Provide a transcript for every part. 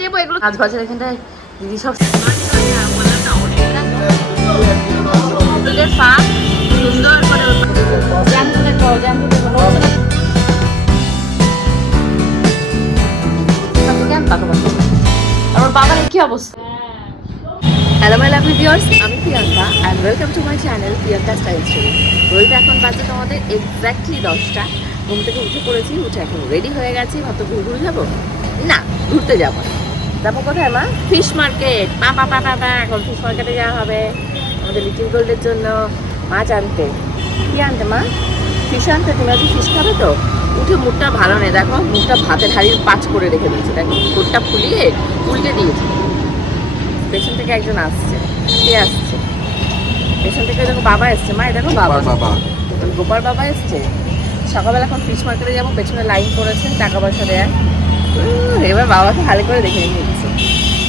দেবো এগুলো কাজ বাজার এখানটায় দিদি সব সুন্দর আমার বাবার কি অবস্থা? হ্যালো মাই লাভলি ভিউয়ার্স আমি Priyanka and welcome to my channel Priyanka style story ঘড়িটা এখন বাজে তোমাদের এক্স্যাক্টলি দশটা। ঘুম থেকে উঠে পড়েছি উঠে এখন রেডি হয়ে গেছি ভাবতো ঘুরঘুরি যাব না ঘুরতে যাব না। যাব কোথায় মা? ফিশ মার্কেট পা পা পা পা এখন ফিশ মার্কেটে যাওয়া হবে। আমাদের লিটিল গোল্ডের জন্য মাছ আনতে। কি আনতে মা? ফিশ আনতে তুমি আজকে ফিশ খাবে তো? উঠে মুখটা ভালো নেই দেখো। মুখটা ভাতের হাড়ির পাঁচ করে রেখে দিয়েছে দেখো। ঠোঁটটা ফুলিয়ে উল্টে দিয়েছে। পেছন থেকে একজন আসছে। কে আসছে? পেছন থেকে দেখো বাবা এসছে। মা দেখো বাবা। বাবা। গোপাল বাবা এসছে। সকালবেলা এখন ফিশ মার্কেটে যাব পেছনে লাইন করেছে টাকা পয়সা দেয়। এবার বাবাকে ভালো করে দেখে নিচ্ছে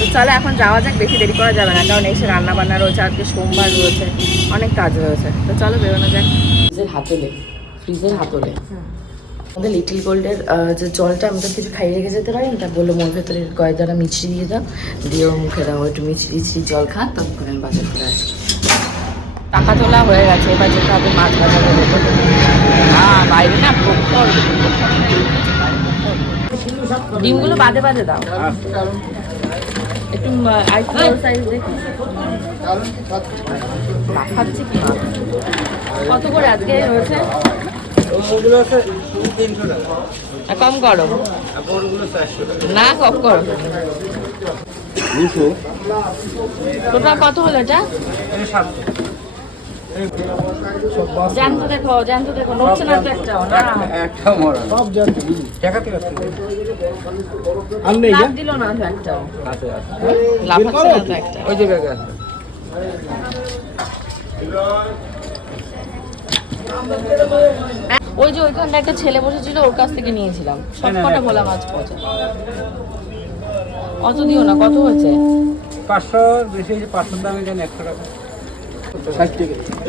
তো চলো এখন যাওয়া যাক বেশি দেরি করা যাবে না কারণ এসে রান্না বান্না রয়েছে আজকে সোমবার রয়েছে অনেক কাজ রয়েছে। তো চলো বেরোনো যাক। ফ্রিজের হাতলে ফ্রিজের হাতলে। আমাদের লিটিল গোল্ডের যে জলটা আমাদের কিছু খাইয়ে রেখে যেতে পারি তা বলল মোর ভেতরে কয়েক দ্বারা মিছরি দিয়ে দাও। দিয়ে ওর মুখে দাও একটু মিছরি মিছরি জল খা তখন আমি বাজার করে আসি টাকা তোলা হয়ে গেছে এবার যেতে হবে মাছ বাজারে হ্যাঁ বাইরে না ডিমগুলো বাদে বাদে দাও। একটু সাইজ কি কত করে আজকে রয়েছে? কম করো। না কম করো। দুশো টোটাল কত হলো এটা? জ্যান্ত দেখো জ্যান্ত দেখো নড়ছে না তো একটাও না। একটা মরা। সব জানতে দেখাতে পারছি আর নেই লাভ দিল না একটাও আছে আছে। লাফাচ্ছে না তো একটা। ওই যে ব্যাগে আছে ওই যে ওইখানটা একটা ছেলে বসেছিল ওর কাছ থেকে নিয়েছিলাম। সব কটা ভোলা মাছ পচা অত দিও না কত হয়েছে? পাঁচশো বেশি হয়েছে পাঁচশোর দামে দেন একশো টাকা।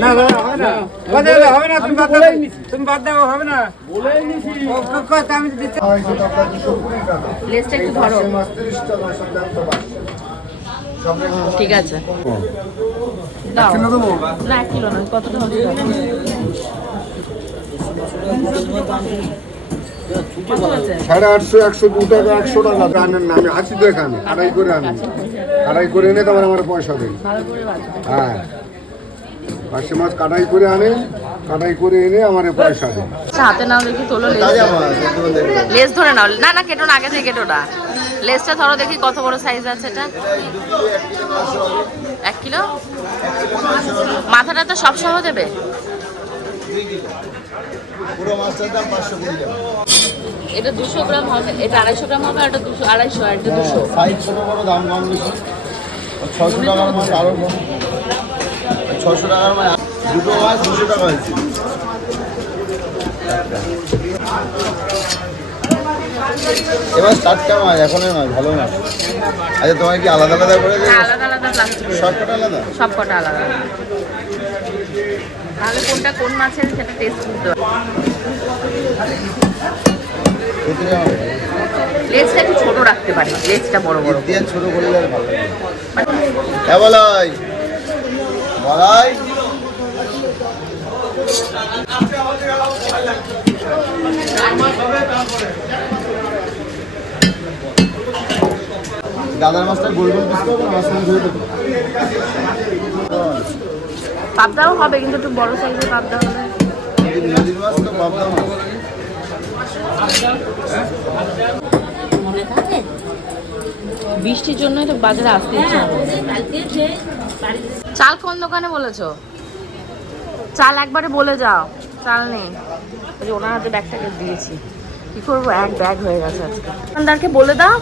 না হবে না তুমি তুমি সাড়ে আটশো একশো দু টাকা একশো টাকা আনেন না আমি আছি তো এখানে আড়াই করে আনি কাটাই করে এনে তোমার আমার পয়সা বাঁচবে হ্যাঁ পার্শে মাছ কাটাই করে আনে কাটাই করে এনে আমার পয়সা দেন আচ্ছা, হাতে নাও দেখি তোলো লেস লেস ধরে নাও। না না কেটো না আগে থেকে কেটো না। লেসটা ধরো দেখি কত বড় সাইজ আছে এটা। এক কিলো? মাথাটা তো সব সহ দেবে। এটা দুশো গ্রাম হবে এটা আড়াইশো গ্রাম হবে আর এটা দুশো আড়াইশো আর এটা দুশো। সাইজ ছোটো বড় দাম কম বেশি। ছশো টাকার মাছ ছশো টাকার মাছ দুটো মাছ দুশো টাকা হয়েছে। এবার টাটকা মাছ এখনের মাছ ভালো মাছ। আচ্ছা তোমার কি আলাদা আলাদা করে হ্যাঁ, আলাদা আলাদা শর্টকাট আলাদা সব কটা আলাদা? তাহলে কোনটা কোন মাছের সেটা টেস্ট বুঝতে লেজটা একটু ছোট রাখতে পারি লেজটা বড় বড় ছোট করলে ভালো হ্যাঁ বলাই। দাদার মাছটা গোল গোল পিস করব মাছ ধরে দেবো। পাবদাও হবে কিন্তু একটু বড় সাইজের পাবদা হবে। নদীর মাছ তো পাবদা মাছ। মনে বৃষ্টির জন্যই তো বাজারে আসতে চাল কোন দোকানে বলেছ? চাল একবারে বলে যাও চাল নেই। ওই যে ওনার হাতে ব্যাগটাকে দিয়েছি। কি করব? এক ব্যাগ হয়ে গেছে আজকে। দোকানদারকে বলে দাও।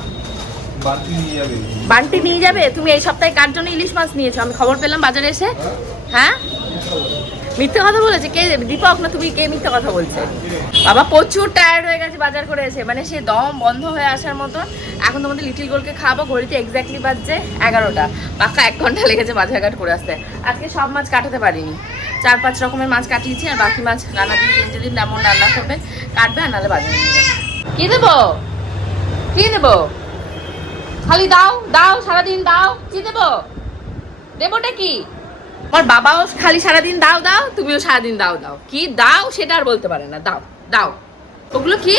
বান্টি নিয়ে যাবে। তুমি এই সপ্তাহে কার জন্য ইলিশ মাছ নিয়েছো। আমি খবর পেলাম বাজারে এসে। হ্যাঁ? মিথ্যে কথা বলেছে? কে দীপক না তুমি? কে মিথ্যে কথা বলছে? বাবা প্রচুর টায়ার্ড হয়ে গেছে বাজার করে এসে। মানে সে দম বন্ধ হয়ে আসার মতো এখন তোমাদের লিটিল গোলকে খাব, ঘড়িতে এক্স্যাক্টলি বাজছে এগারোটা। পাক্কা এক ঘণ্টা লেগেছে বাজার ঘাট করে আসতে। আজকে সব মাছ কাটাতে পারিনি। চার পাঁচ রকমের মাছ কাটিয়েছি আর বাকি মাছ রান্না দিন তিনটে দিন তেমন রান্না করবে, কাটবে আর নাহলে বাজারে কি দেবো? কি দেবো? খালি দাও দাও, সারাদিন দাও। কি দেবো? দেবোটা কি? আমার বাবাও খালি সারাদিন দাও দাও, তুমিও সারাদিন দাও দাও। কি দাও সেটা আর বলতে পারে না, দাও দাও। ওগুলো কি?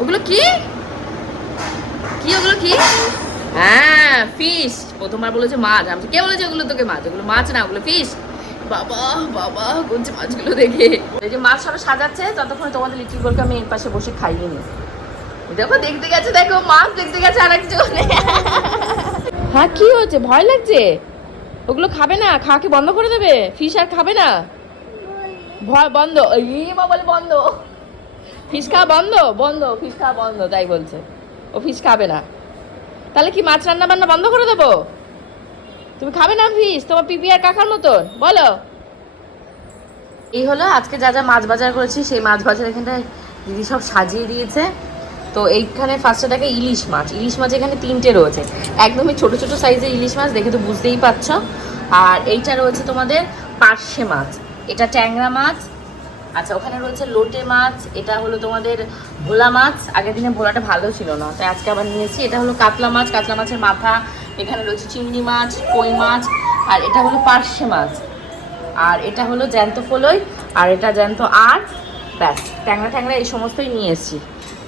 ওগুলো কি? কি ওগুলো কি? হ্যাঁ ফিশ প্রথমবার বলেছে মাছ। আমি কে বলেছে ওগুলো? তোকে মাছ। ওগুলো মাছ না, ওগুলো ফিশ বাবা বাবা, গুনছে মাছগুলো দেখে। এই যে মাছ সব সাজাচ্ছে, ততক্ষণ তোমাদের লিটল গোলকে আমি এর পাশে বসে খাইয়ে নি দেখো, দেখতে গেছে, দেখো, মাছ দেখতে গেছে আরেকজন। হ্যাঁ কি হয়েছে? ভয় লাগছে? ওগুলো খাবে না, খাওয়া কি বন্ধ করে দেবে? ফিশ আর খাবে না? ভয়, বন্ধ। বাবা বলে বন্ধ। ফিশ খাওয়া বন্ধ? বন্ধ ফিশ খাওয়া বন্ধ, তাই বলছে। ও ফিশ খাবে না। তাহলে কি মাছ রান্না বান্না বন্ধ করে দেবো? তুমি খাবে না ফিশ তোমার পিপি আর কাকার মতন? বলো। এই হলো আজকে যা যা মাছ বাজার করেছি, সেই মাছ বাজার এখানটায় দিদি সব সাজিয়ে দিয়েছে। তো এইখানে ফার্স্টে দেখে ইলিশ মাছ। ইলিশ মাছ এখানে তিনটে রয়েছে। একদমই ছোট ছোট সাইজের ইলিশ মাছ, দেখে তো বুঝতেই পারছ। আর এইটা রয়েছে তোমাদের পার্শে মাছ। এটা ট্যাংরা মাছ। আচ্ছা ওখানে রয়েছে লোটে মাছ। এটা হলো তোমাদের ভোলা মাছ। আগের দিনে ভোলাটা ভালো ছিল না। তাই আজকে আবার নিয়েছি এটা হলো কাতলা মাছ। কাতলা মাছের মাথা। এখানে রয়েছে চিংড়ি মাছ, কই মাছ। আর এটা হলো পার্শে মাছ। আর এটা হলো জ্যান্ত ফলই। আর এটা জ্যান্ত আর ব্যাস। ট্যাংরা ট্যাংরা এই সমস্তই নিয়ে এসেছি।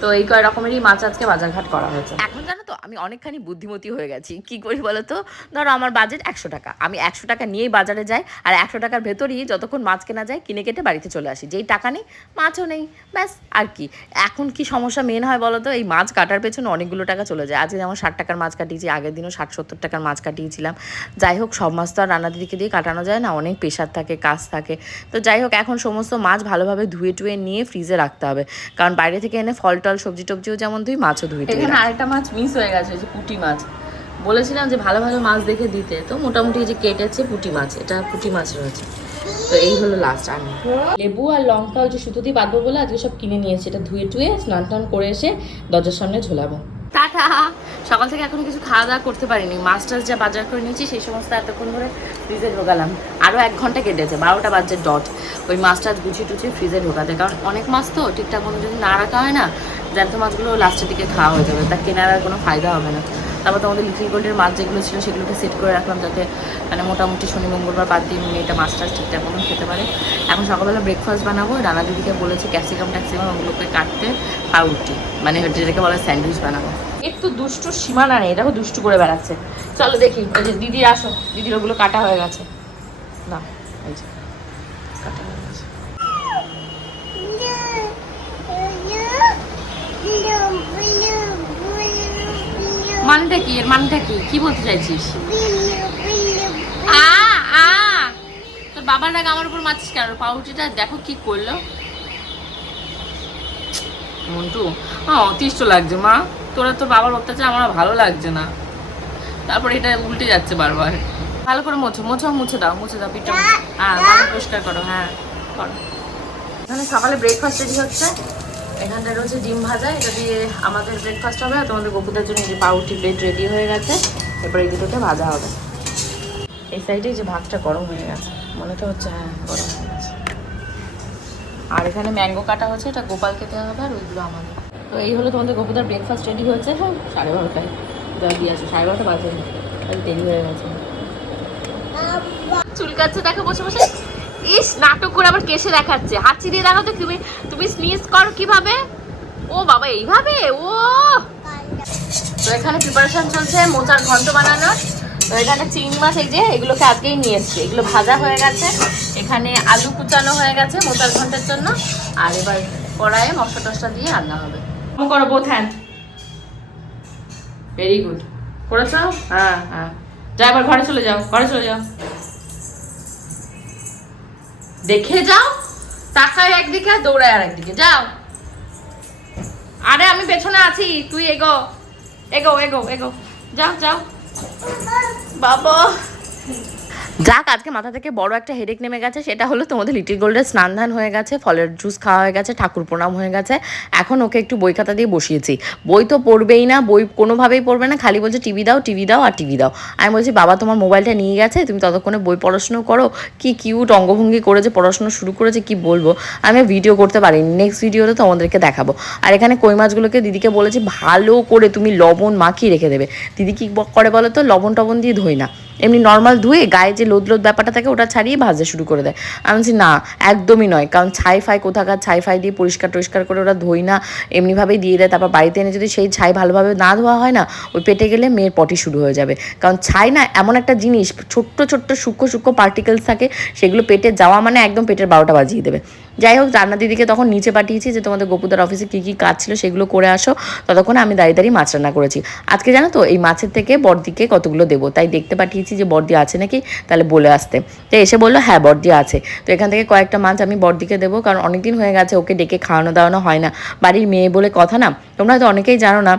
তো এই কয় রকমেরই মাছ আজকে বাজারঘাট করা হয়েছে। এখন জানো তো আমি অনেকখানি বুদ্ধিমতী হয়ে গেছি। কি করি বলো তো ধরো আমার বাজেট একশো টাকা। আমি একশো টাকা নিয়েই বাজারে যাই আর একশো টাকার ভেতরই যতক্ষণ মাছ কেনা যায় কিনে কেটে বাড়িতে চলে আসি। যেই টাকা নেই মাছও নেই। ব্যাস আর কি। এখন কি সমস্যা মেন হয় বলো তো এই মাছ কাটার পেছনে অনেকগুলো টাকা চলে যায়। আজকে যেমন ষাট টাকার মাছ কাটিয়েছি আগের দিনও ষাট সত্তর টাকার মাছ কাটিয়েছিলাম। যাই হোক সব মাছ তো আর রান্না দিদিকে দিয়ে কাটানো যায় না। অনেক প্রেশার থাকে কাজ থাকে। তো যাই হোক এখন সমস্ত মাছ ভালোভাবে ধুয়ে টুয়ে নিয়ে ফ্রিজে রাখতে হবে। কারণ বাইরে থেকে এনে ফল টল সবজি টবজিও যেমন ধুই মাছও এখানে আরেকটা মাছ মিস হয়ে গেছে যে পুঁটি মাছ। বলেছিলাম যে ভালো ভালো মাছ দেখে দিতে, তো মোটামুটি যে কেটেছে পুঁটি মাছ, এটা পুঁটি মাছ রয়েছে। তো এই হলো লাস্ট আমি। লেবু আর লঙ্কা ওই যে সুতো দিয়ে বাঁধবো বলে আজকে সব কিনে নিয়েছি, এটা ধুয়ে টুয়ে স্নান টান করে এসে দরজার সামনে ঝোলাবো। সকাল থেকে এখনও কিছু খাওয়া দাওয়া করতে পারিনি মাছ টাছ যা বাজার করে নিয়েছি সেই সমস্ত এতক্ষণ ধরে ফ্রিজে ঢোকালাম। আরও এক ঘণ্টা কেটেছে, বারোটা বাজে ডট ওই মাছ টাছ গুছিয়ে টুছিয়ে ফ্রিজে ঢোকাতে, কারণ অনেক মাছ তো ঠিকঠাক মতো যদি না রাখা হয় না জ্যান্ত মাছগুলো লাস্টের দিকে খাওয়া হয়ে যাবে। তা কেনার আর কোনো ফায়দা হবে না। তারপর তোমাদের লিটল গোল্ডের মাছ যেগুলো ছিল সেগুলোকে সেট করে রাখলাম যাতে মানে মোটামুটি শনি, মঙ্গলবার বাদ দিয়ে মেয়েটা মাছ টাছ ঠিকঠাক মতন খেতে পারে। এখন সকালবেলা ব্রেকফাস্ট বানাবো। রানা দিদিকে বলেছে ক্যাপসিকাম ট্যাক্সিকাম ওগুলোকে কাটতে পাউরুটি মানে যেটাকে বলে স্যান্ডউইচ বানাবো। একটু দুষ্টু সীমানা নেই। দেখো দুষ্টু করে বেড়াচ্ছে। চলো দেখি। দিদি, আসো। দিদির ওগুলো কাটা হয়ে গেছে না এই যে কাটা হয়ে গেছে মানটা কি? এর মানটা কি? কি বলতে চাইছিস? আ আ! তোর বাবার রাগ আমার উপর মারছিস কেন? পাউরুটিটা দেখো কি করল। মন্টু মা অতিষ্ঠ লাগছে মা। তোরা তোর বাবার অত্যাচার আমার ভালো লাগছে না। তারপর এটা উল্টে যাচ্ছে বারবার। ভালো করে মোছো মোছো মুছে দাও মুছে দাও পিঠটা। হ্যাঁ ভালো পরিষ্কার করো হ্যাঁ করো। এখানে সকালে ব্রেকফাস্ট রেডি হচ্ছে। এখানটায় রয়েছে ডিম ভাজা, এটা দিয়ে আমাদের ব্রেকফাস্ট হবে আর তোমাদের গপুদের জন্য যে পাউরুটি প্লেট রেডি হয়ে গেছে। এই দুটোতে ভাজা হবে। এই সাইডে যে ভাতটা গরম হয়ে গেছে, মনে তো হচ্ছে হ্যাঁ গরম হয়ে গেছে। আর এখানে ম্যাঙ্গো কাটা হচ্ছে এটা গোপাল খেতে হবে আর ওইগুলো আমাদের। তো এই হলো তোমাদের গোপুদার ব্রেকফাস্ট রেডি হয়েছে হ্যাঁ সাড়ে বারোটায়। যা দিয়ে আসো সাড়ে বারোটা বাজে দেরি হয়ে গেছে। চুলকাচ্ছে, দেখো বসে বসে। ইস নাটক করে আবার কেসে দেখাচ্ছে। হাঁচি দিয়ে দেখো তো তুমি। তুমি স্নিজ করো কীভাবে? ও বাবা এইভাবে? ও! তো এখানে প্রিপারেশন চলছে মোচার ঘন্ট বানানোর তো এখানে চিংড়ি মাছ এই যে এগুলোকে আজকেই নিয়ে এসছি এগুলো ভাজা হয়ে গেছে। এখানে আলু কুচানো হয়ে গেছে মোচার ঘন্টের জন্য। আর এবার কড়াইয়ে মশলা টসলা দিয়ে রান্না হবে। করো বোথ হ্যান্ড ভেরি গুড করেছ? হ্যাঁ হ্যাঁ। যাও এবার ঘরে চলে যাও ঘরে চলে যাও। দেখে যাও তাকায় একদিকে আর দৌড়ায় আর একদিকে। যাও। আরে, আমি পেছনে আছি। তুই এগো। এগো এগো এগো। যাও যাও। বাবা। যাক, আজকে মাথা থেকে বড় একটা হেডেক নেমে গেছে, সেটা হলো তোমাদের লিটিল গোল্ডের স্নান ধান হয়ে গেছে, ফলের জুস খাওয়া হয়ে গেছে, ঠাকুর প্রণাম হয়ে গেছে। এখন ওকে একটু বই খাতা দিয়ে বসিয়েছি। বই তো পড়বেই না, বই কোনোভাবেই পড়বে না, খালি বলছে টিভি দাও টিভি দাও আর টিভি দাও। আমি বলছি, বাবা, তোমার মোবাইলটা নিয়ে গেছে, তুমি ততক্ষণে বই পড়াশুনো করো, কি কিউট অঙ্গভঙ্গি করে যে পড়াশুনো শুরু করেছে, কি বলব? আমি ভিডিও করতে পারিনি নেক্সট ভিডিওতে তোমাদেরকে দেখাবো। আর এখানে কই মাছগুলোকে দিদিকে বলেছি, ভালো করে তুমি লবণ মাখিয়ে রেখে দেবে। দিদি কি করে বলো তো লবণ টবণ দিয়ে ধুই না। এমনি নর্মাল ধুয়ে গায়ে যে লোদ লোদ ব্যাপারটা থাকে ওটা ছাড়িয়ে ভাজতে শুরু করে দেয়। আমি বলছি, না, একদমই নয়। কারণ ছাই ফাই কোথাকার, ছাই ফাই দিয়ে পরিষ্কার টরিষ্কার করে ওরা ধুই না, এমনিভাবেই দিয়ে দেয়। তারপর বাড়িতে এনে যদি সেই ছাই ভালোভাবে না ধোয়া হয় না, ওই পেটে গেলে মেয়ের পটি শুরু হয়ে যাবে। কারণ ছাই না এমন একটা জিনিস, ছোট্ট ছোট্ট, সূক্ষ্ম সূক্ষ্ম পার্টিকেলস থাকে, সেগুলো পেটে যাওয়া মানে একদম পেটের বারোটা বাজিয়ে দেবে। যাই হোক, রান্না দিদিকে তখন নিচে পাঠিয়েছি যে তোমাদের গোপুদার অফিসে কী কী কাজ ছিল সেগুলো করে আসো। ততক্ষণে আমি দাঁড়িয়ে দাঁড়িয়ে মাছ রান্না করেছি। আজকে জানো তো, এই মাছের থেকে বড়দিকে কতগুলো দেবো? তাই দেখতে পাঠিয়েছি যে বড়দি আছে নাকি? তাহলে বলে আসতে। তো এসে বলল হ্যাঁ বড়দি আছে। তো এখান থেকে কয়েকটা মাছ আমি বড়দিকে দেবো, কারণ অনেকদিন হয়ে গেছে, ওকে ডেকে খাওয়ানো দাওয়ানো হয় না। বাড়ির মেয়ে বলে কথা না, তোমরা হয়তো অনেকেই জানো না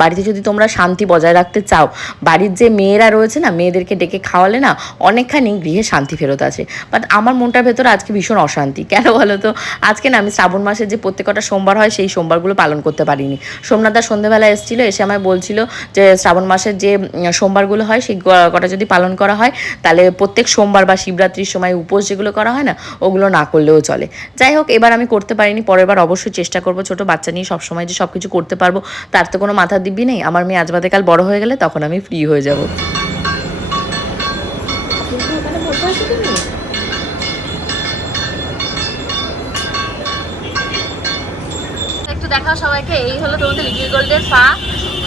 বাড়িতে যদি তোমরা শান্তি বজায় রাখতে চাও, বাড়ির যে মেয়েরা রয়েছে না, মেয়েদেরকে ডেকে খাওয়ালে না, অনেকখানি গৃহে শান্তি ফেরত আসে। বাট আমার মনটার ভেতরে আজকে ভীষণ অশান্তি। কেন বলো তো? আজকে না, আমি শ্রাবণ মাসের যে প্রত্যেকটা সোমবার হয়, সেই সোমবারগুলো পালন করতে পারিনি। সোমনাথদা সন্ধ্যেবেলা এসেছিল, এসে আমায় বলছিল যে শ্রাবণ মাসের যে সোমবারগুলো হয়, সেই কটা যদি পালন করা হয়, তাহলে প্রত্যেক সোমবার বা শিবরাত্রির সময় উপোস যেগুলো করা হয় না, ওগুলো না করলেও চলে। যাই হোক, এবার আমি করতে পারিনি, পরের বার অবশ্যই চেষ্টা করব ছোট বাচ্চা নিয়ে সবসময় যে সব কিছু করতে পারব, তার তো কোনো মাথা দিব্যি নেই আমার মেয়ে আজ বাদে কাল বড় হয়ে গেলে তখন আমি ফ্রি হয়ে যাব। একটু দেখাও সবাইকে এই হলো তোমাদের লিটিল গোল্ডের পা।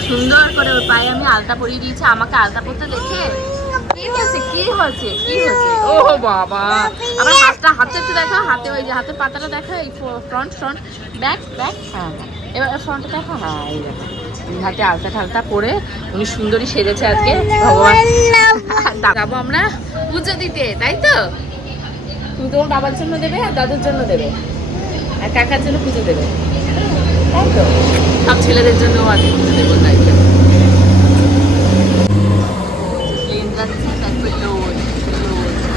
সুন্দর করে ওর পায়ে আমি আলতা পরিয়ে দিয়েছি আমাকে আলতা পরতে দেখে কি হয়েছে কি হয়েছে কি হয়েছে? ও বাবা! আমার হাতটা হাতে একটু দেখো হাতে ওই যে হাতের পাতাটা দেখো এই ফ্রন্ট ফ্রন্ট ব্যাক ব্যাক হ্যাঁ হ্যাঁ। এবার ফ্রন্টটা দেখো হ্যাঁ এই দেখো। হাতে আলতা ঠালতা পরে উনি সুন্দরী সেজেছে আজকে যাব আমরা পুজো দিতে, তাই তো? তুমি তোমার বাবার জন্য দেবে আর দাদুর জন্য দেবে। আর কাকার জন্য পুজো দেবে। তাই তো? সব ছেলেদের জন্য আজকে পুজো দেবো, তাই তো?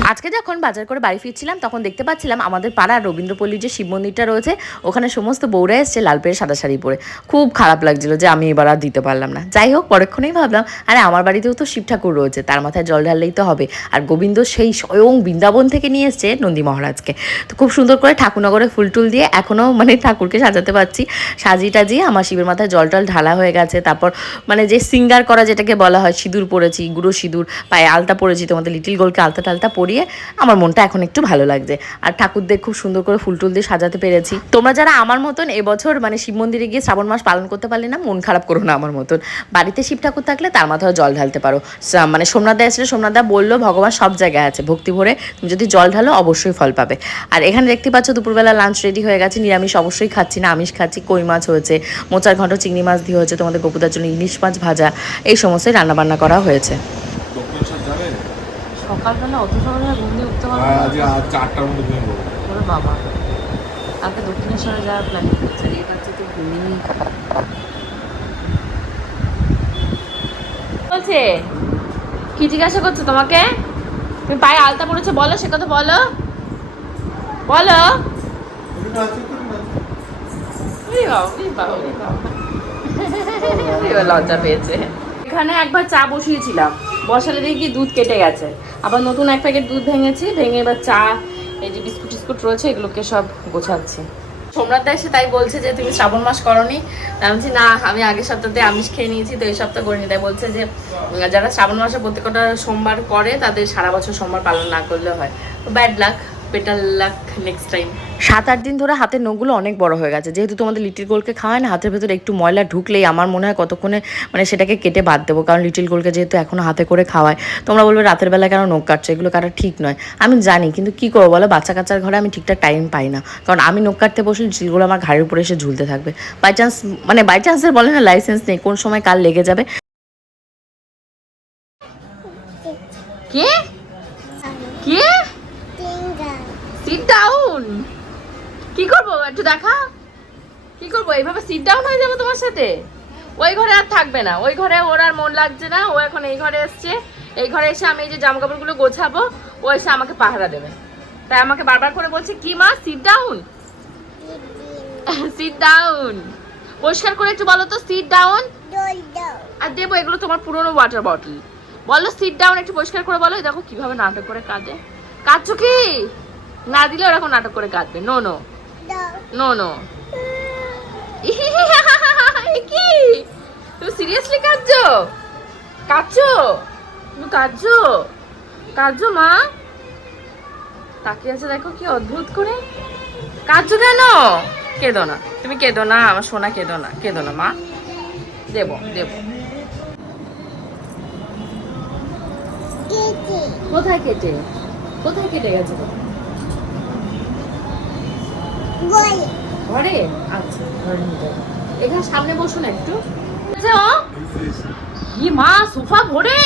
আজকে যখন বাজার করে বাড়ি ফিরছিলাম, তখন দেখতে পাচ্ছিলাম আমাদের পাড়ার রবীন্দ্রপল্লীর যে শিব মন্দিরটা রয়েছে, ওখানে সমস্ত বউরা এসছে লাল পেয়ে সাদা শাড়ি পরে। খুব খারাপ লাগছিল যে আমি এবার আর দিতে পারলাম না। যাই হোক, পরক্ষণেই ভাবলাম, আরে আমার বাড়িতেও তো শিব ঠাকুর রয়েছে, তার মাথায় জল ঢাললেই তো হবে। আর গোবিন্দ সেই স্বয়ং বৃন্দাবন থেকে নিয়ে এসছে নন্দী মহারাজকে। তো খুব সুন্দর করে ঠাকুরনগরে ফুল টুল দিয়ে এখনও মানে ঠাকুরকে সাজাতে পারছি। সাজিয়ে টাজিয়ে আমার শিবের মাথায় জল টল ঢালা হয়ে গেছে। তারপর মানে যে সিঙ্গার করা যেটাকে বলা হয়, সিঁদুর পরেছি, গুঁড়ো সিঁদুর, পায়ে আলতা পরেছি তোমাদের লিটিল গোলকে আলতা টালতা পরিয়ে আমার মনটা এখন একটু ভালো লাগছে। আর ঠাকুরদের খুব সুন্দর করে ফুল টুল দিয়ে সাজাতে পেরেছি। তোমরা যারা আমার মতন এবছর মানে শিব মন্দিরে গিয়ে শ্রাবণ মাস পালন করতে পারলে না, মন খারাপ করো না আমার মতন। বাড়িতে শিব ঠাকুর থাকলে তার মাথায় জল ঢালতে পারো। মানে সোমনাথদা এসেছিল সোমনাথদা বলল, ভগবান সব জায়গায় আছে, ভক্তি ভরে তুমি যদি জল ঢালো, অবশ্যই ফল পাবে। আর এখানে দেখতে পাচ্ছ, দুপুরবেলা লাঞ্চ রেডি হয়ে গেছে, নিরামিষ অবশ্যই খাচ্ছি, না আমিষ খাচ্ছি, কই মাছ হয়েছে, মোচার ঘন্ট চিংড়ি মাছ দিয়ে হয়েছে তোমাদের গোপুদার জন্য ইলিশ মাছ ভাজা, এই সমস্তই রান্নাবান্না করা হয়েছে। সকালবেলা অত সকালবেলা ঘুম দিয়ে উঠতে পারব আর আজকে আজ চারটার মধ্যে ঘুমিয়ে পড়ব ওরে বাবা। কালকে দক্ষিণেশ্বরে যাওয়ার প্ল্যান করছে এই বাচ্চা তো ঘুমিয়ে বলছে কি জিজ্ঞাসা করছ তোমাকে? তুমি পায়ে আলতা পড়েছো বলো সে কথা বলো। বলো। লজ্জা পেয়েছে। এখানে একবার চা বসিয়েছিলাম। বসালে দেখি দুধ কেটে গেছে। আবার নতুন এক প্যাকেট দুধ ভেঙেছি, ভেঙে এবার চা, এই যে বিস্কুট টিস্কুট রয়েছে, এগুলোকে সব গোছাচ্ছি। সোমনাথ এসে তাই বলছে যে, তুমি শ্রাবণ মাস করনি? আমি বলছি, না, আমি আগের সপ্তাহে আমিষ খেয়ে নিয়েছি, তো এই সপ্তাহ করিনি। তাই বলছে যে, যারা শ্রাবণ মাসে প্রত্যেকটা সোমবার করে, তাদের সারা বছর সোমবার পালন না করলে হয়। Bad luck better luck next time সাত আট দিন ধরে হাতের নখগুলো অনেক বড় হয়ে গেছে। যেহেতু তোমাদের লিটিল গোলকে খাওয়ায় না হাতের ভেতরে একটু ময়লা ঢুকলেই আমার মনে হয় কতক্ষণে মানে সেটাকে কেটে বাদ দেবো। কারণ লিটিল গোলকে যেহেতু এখনও হাতে করে খাওয়ায় তোমরা বলবে রাতের বেলা কেন নখ কাটছে? এগুলো কাটা ঠিক নয়। আমি জানি কিন্তু কি করব বলো? বাচ্চা কাচ্চার ঘরে আমি ঠিকঠাক টাইম পাই না। কারণ আমি নখ কাটতে বসলে লিটিলগুলো আমার ঘাড়ের উপরে এসে ঝুলতে থাকবে। বাই চান্স মানে বাই চান্সের বলে না লাইসেন্স নেই কোন সময় কাল লেগে যাবে। কে? কে? সিট ডাউন কি করব? একটু দেখা। কি করব? এইভাবে সিট ডাউন হয়ে যাব তোমার সাথে? ওই ঘরে আর থাকবে না। ওই ঘরে ওর আর মন লাগছে না। ও এখন এই ঘরে এসছে। এই ঘরে এসে আমি এই যে জামা কাপড়গুলো গোছাবো, ও এসে আমাকে পাহারা দেবে। তাই আমাকে বারবার করে বলছে, কি মা সিট ডাউন সিট ডাউন পরিষ্কার করে একটু বলো তো সিট ডাউন আর দেবো এগুলো তোমার পুরনো ওয়াটার বটল বলো সিট ডাউন একটু পরিষ্কার করে বলো। দেখো কীভাবে নাটক করে কাঁদে। কাঁদছো কি? না দিলে ওরকম নাটক করে কাঁদবে। নো নো নো নো কি? তুমি সিরিয়াসলি কাঁদছো? কাঁদছো? তুমি কাঁদছো? কাঁদছো মা? তাকিয়ে আছে দেখো কি অদ্ভুত করে। কাঁদছো কেন? কেঁদো না। তুমি কেঁদো না আমার সোনা কেঁদো না। কেঁদো না মা। দেবো দেবো। কোথায় কেটে? কোথায় কেটে গেছে? ঘরে। আচ্ছা ঘরে নিয়ে যাব। এখানে সামনে বসুন একটু। আচ্ছা, ও কি মা সোফা ভরে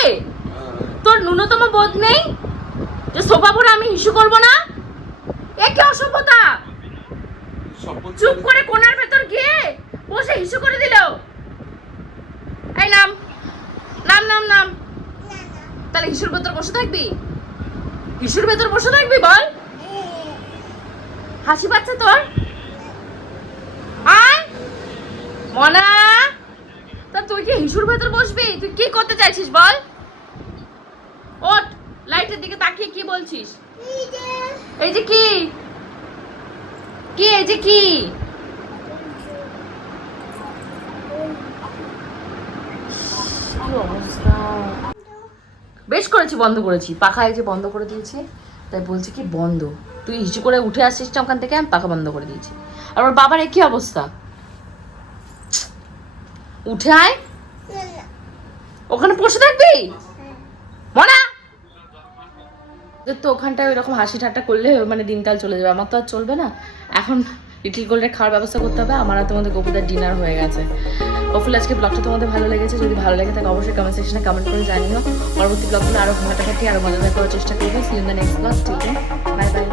তোর ন্যূনতম বোধ নেই? যে সোফা ভরে আমি ইস্যু করব না? এ কি অসভ্যতা? চুপ করে কোনার ভেতর গিয়ে বসে ইস্যু করে দিল। এই নাম নাম নাম নাম। তাহলে হিসুর ভেতর বসে থাকবি? হিসুর ভেতর বসে থাকবি বল? হাসি পাচ্ছে তোর? আয়! মনা! তা তুই কি হিসুর ভেতর বসবি? তুই কি করতে চাইছিস বল? ওঠ, লাইটের দিকে তাকিয়ে কি বলছিস? এই যে কি? কি, এই যে কি? বেশ করেছি, বন্ধ করেছি। পাখা এই যে বন্ধ করে দিয়েছে, তাই বলছে কি বন্ধ। তুই হিসু করে উঠে আসছিস না ওখান থেকে, আমি পাখা বন্ধ করে দিয়েছি। আর ওর বাবার একই অবস্থা। উঠে আয়। ওখানে বসে থাকবি? মনা! তো ওখানটায় ওইরকম হাসি ঠাট্টা করলে মানে দিনকাল চলে যাবে। আমার তো আর চলবে না। এখন লিটিল গোল্ডের খাওয়ার ব্যবস্থা করতে হবে। আমার আর তোমাদের গোপুদার ডিনার হয়ে গেছে। হোপফুলি আজকে ব্লগটা তোমাদের ভালো লেগেছে? যদি ভালো লাগে তাহলে অবশ্যই কমেন্ট সেকশনে কমেন্ট করে জানিও। পরবর্তী ব্লগগুলো আরও ফাটাফাটি আরও মজা করার চেষ্টা করব। সি দ্য নেক্সট ব্লগ ঠিক বাই বাই